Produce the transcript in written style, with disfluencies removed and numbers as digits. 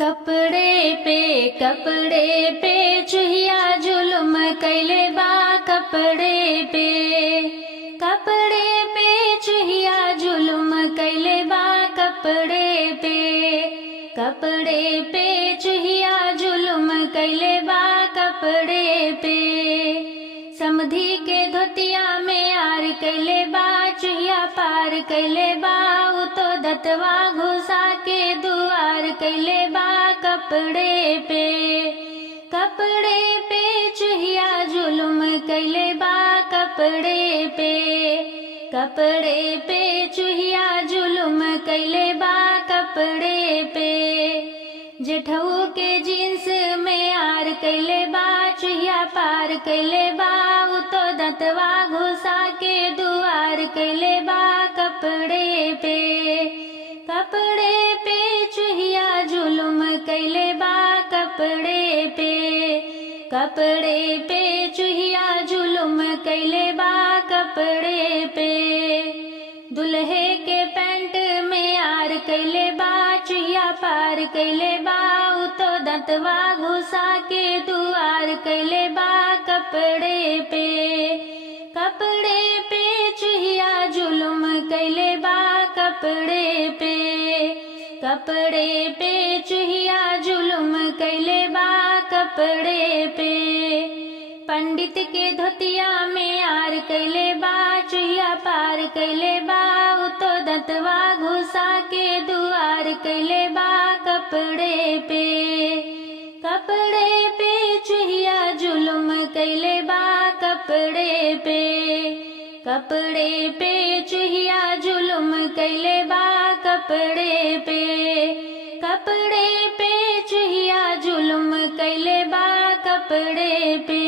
कपड़े पे चुहिया जुल्म कैले बा कपड़े पे चुहिया जुल्म कैले बा कपड़े पे चुहिया जुल्म कैले बा कपड़े पे समधी के धोतिया में आर कैले बा चुहिया पार कैले बा उ तो दतवा घुसा के दुआर कैले बा कपड़े पे चुहिया जुल्म कैले बा कपड़े पे चुहिया जुल्म कैले बा कपड़े पे जेठऊ के जींस में आर कैले बा चुहिया पार कैले बा उ तो दतवा घुसा के दुआर कैले बा कपड़े पे चुहिया जुल्म कैले बा कपड़े पे चुहिया जुल्म कैले बा कपड़े पे दुल्हे के पैंट में आर कैले बा चुहिया पार कैले बा उ तो दतवा घुसा के दुआर कैले बा कपड़े पे चुहिया जुल्म कैले बा कपड़े पे चुहिया जुल्म कैले बा कपड़े पे पंडित के धोतिया में आर कैले बा चुहिया पार कैले बा उ तो दतवा घुसा के दुआर कैले बा कपड़े पे चुहिया जुल्म कैले बा कपड़े पे चुहिया जुल्म कैले बा कपड़े पे चुहिया जुल्म कैले बा कपड़े पे।